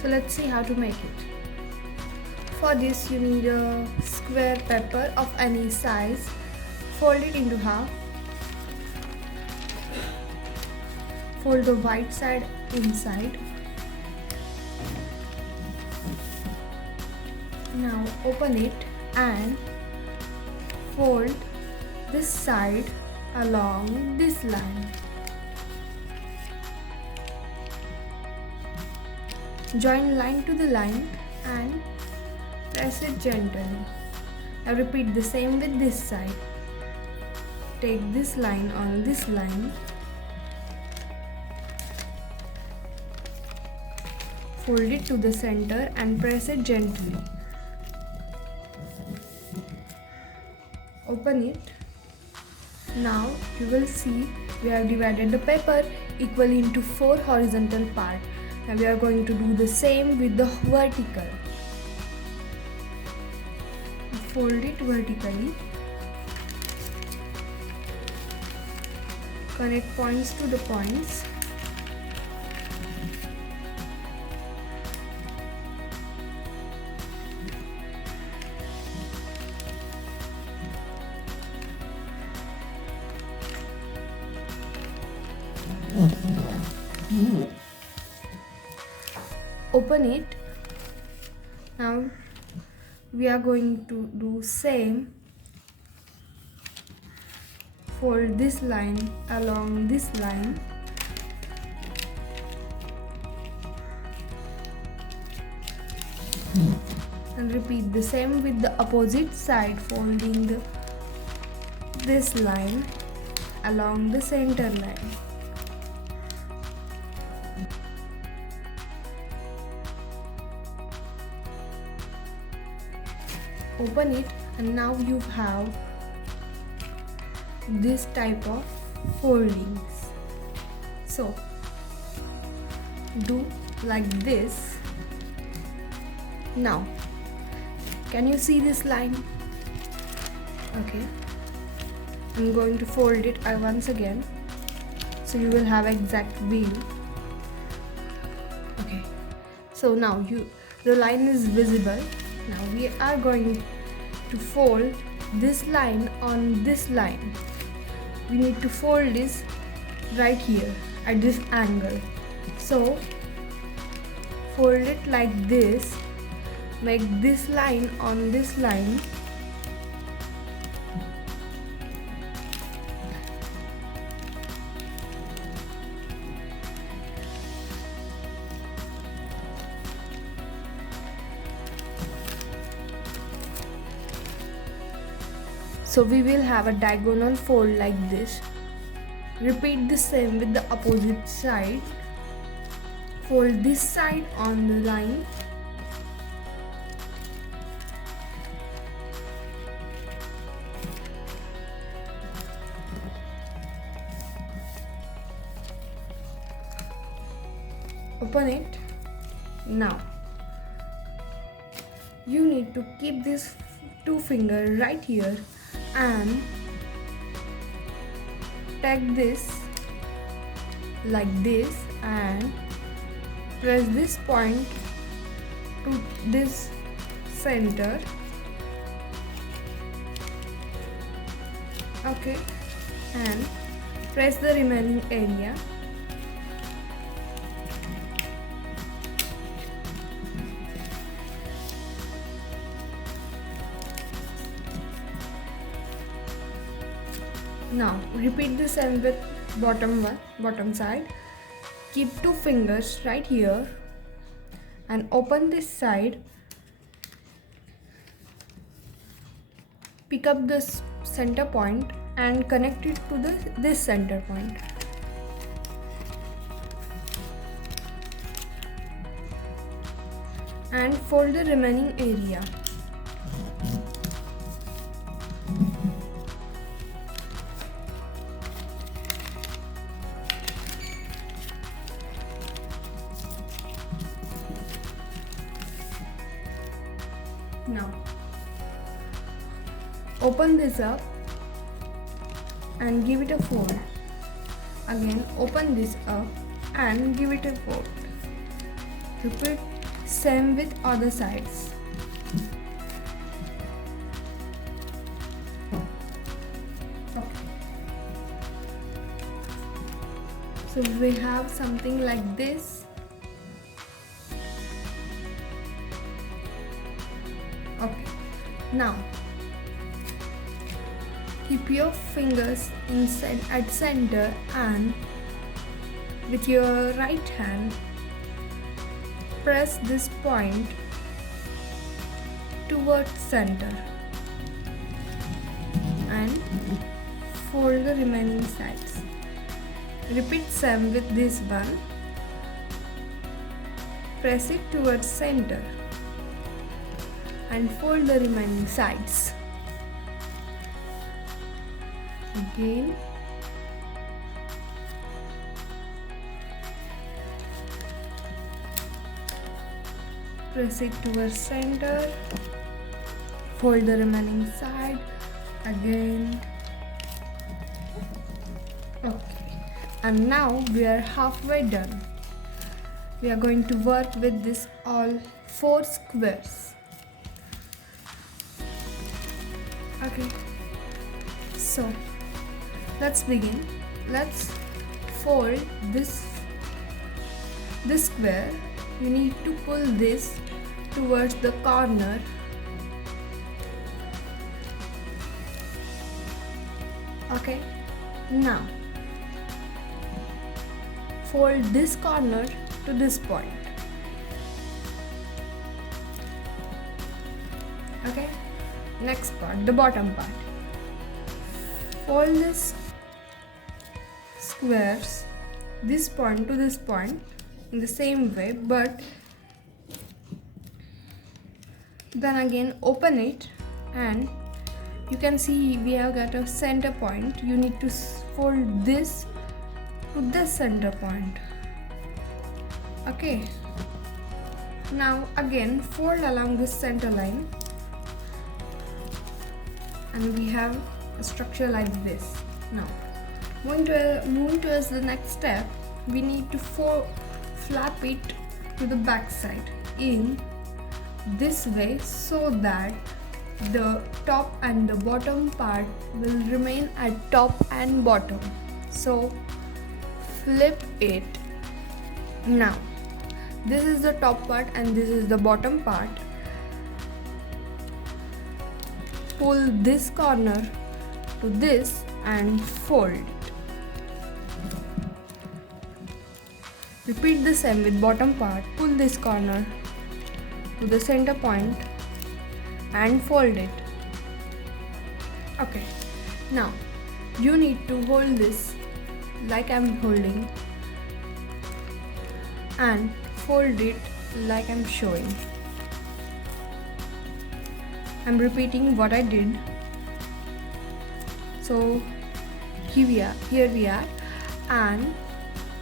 So let's see how to make it. For this you need a square paper of any size. Fold it into half. Fold the white side inside. Now open it and fold this side along this line. Join line to the line and press it gently. Now repeat the same with this side. Take this line on this line. Fold it to the center and press it gently. Open it. Now you will see we have divided the paper equally into 4 horizontal parts. Now we are going to do the same with the vertical. Fold it vertically. Connect points to the points. Open it. Now we are going to do same. Fold this line along this line. And repeat the same with the opposite side, folding this line along the center line. Open it and now you have this type of foldings. So do like this. Now can you see this line? Okay, I'm going to fold it once again so you will have exact view. Okay, so now the line is visible. Now we are going to fold this line on this line. We need to fold this right here at this angle. So fold it like this. Make this line on this line. So we will have a diagonal fold like this. Repeat the same with the opposite side. Fold this side on the line. Open it. Now you need to keep this 2 finger right here and take this like this and press this point to this center. Okay, and press the remaining area. Now repeat the same with bottom side. Keep 2 fingers right here and open this side. Pick up this center point and connect it to this center point. And fold the remaining area. Now open this up and give it a fold. Again open this up and give it a fold. Repeat Same with other sides. Okay. So we have something like this. Okay. Now keep your fingers at center and with your right hand press this point towards center and fold the remaining sides. Repeat same with this one. Press it towards center and fold the remaining sides. Again. Press it towards center, fold the remaining side, again. Okay, and now we are halfway done. We are going to work with this all 4 squares. Okay, so let's begin. Let's fold this square. You need to pull this towards the corner. Okay, now fold this corner to this point. Okay, next part, the bottom part. Fold this squares, this point to this point in the same way, but then again open it and you can see we have got a center point. You need to fold this to this center point. Okay, now again fold along this center line and we have a structure like this. Now moving towards the next step, we need to flap it to the back side in this way so that the top and the bottom part will remain at top and bottom. So flip it. Now this is the top part and this is the bottom part. Pull this corner to this and fold it. Repeat the same with bottom part. Pull this corner to the center point and fold it. Okay, now you need to hold this like I'm holding and fold it like I'm showing. I'm repeating what I did. So here we are and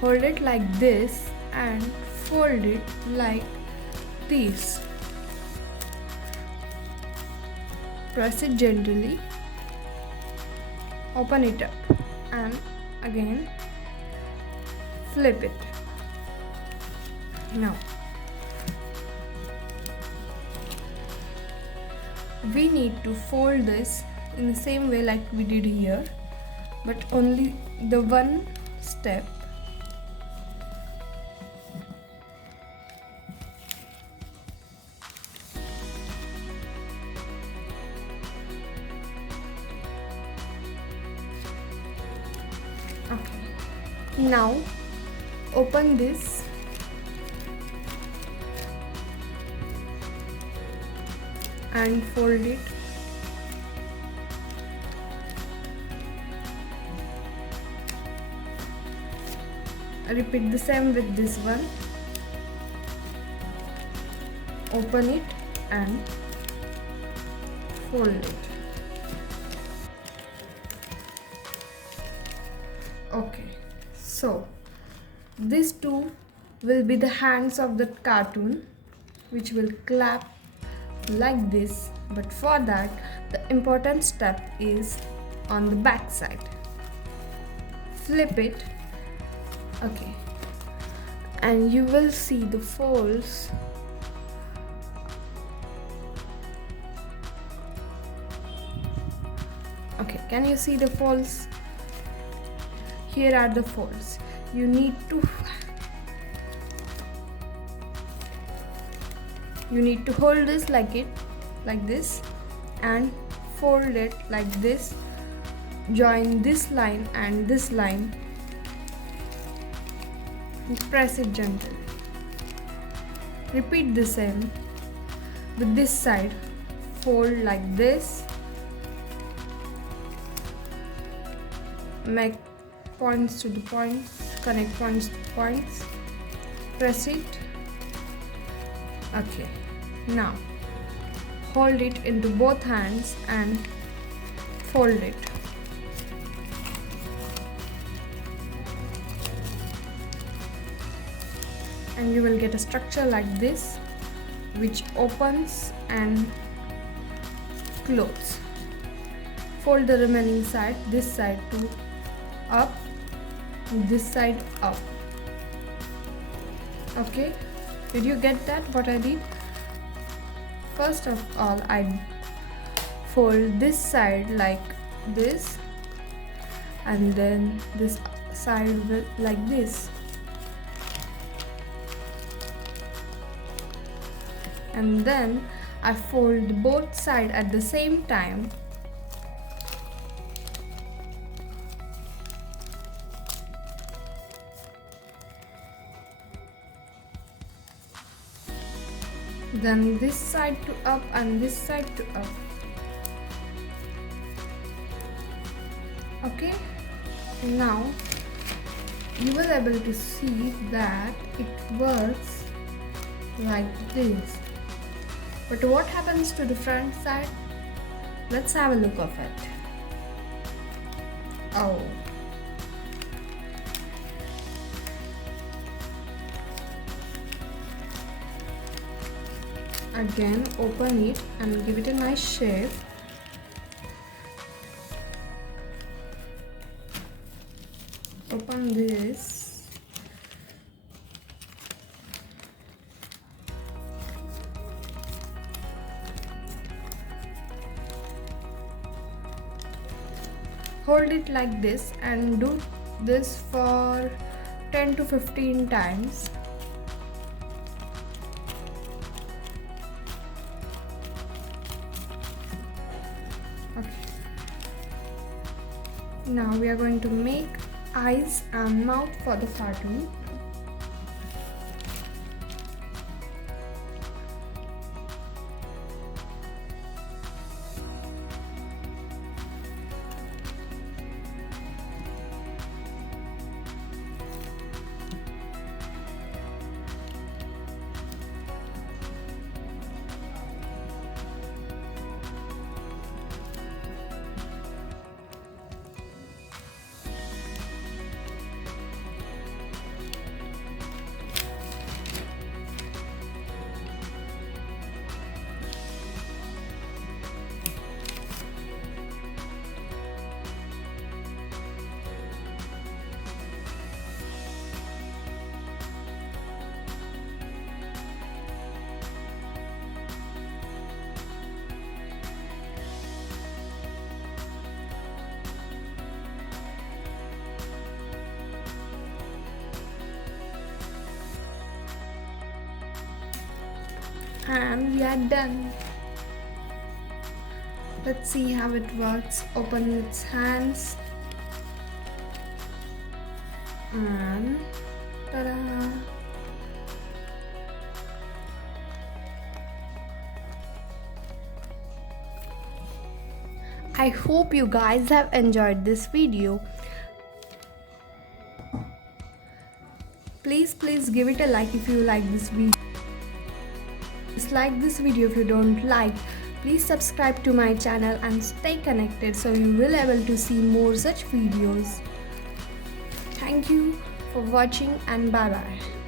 hold it like this and fold it like this. Press it gently, open it up and again flip it. Now we need to fold this in the same way like we did here, but only the one step. Okay, now open this and fold it. Repeat the same with this one. Open it and fold it. Okay, so these two will be the hands of the cartoon which will clap like this, but for that the important step is on the back side. Flip it. Okay, and you will see the folds Okay, can you see the folds? Here are the folds. You need to hold this like this, and fold it like this. Join this line and this line. Press it gently. Repeat the same with this side. Fold like this. Make points to the points. Connect points to points. Press it. Okay. Now hold it into both hands and fold it. And you will get a structure like this, which opens and closes. Fold the remaining side, this side to up, this side up. Okay, did you get that, what I did? First of all, I fold this side like this, and then this side will like this. And then I fold both sides at the same time. Then this side to up and this side to up. Okay, now you will be able to see that it works like this. But what happens to the front side? Let's have a look of it. Oh. Again, open it and give it a nice shape. Open this. Hold it like this and do this for 10 to 15 times. Okay. Now we are going to make eyes and mouth for the cartoon. And we are done. Let's see how it works. Open its hands and ta-da! I hope you guys have enjoyed this video. Please give it a like if you like this video. Dislike this video if you don't like. Please subscribe to my channel and stay connected so you will able to see more such videos. Thank you for watching and bye bye.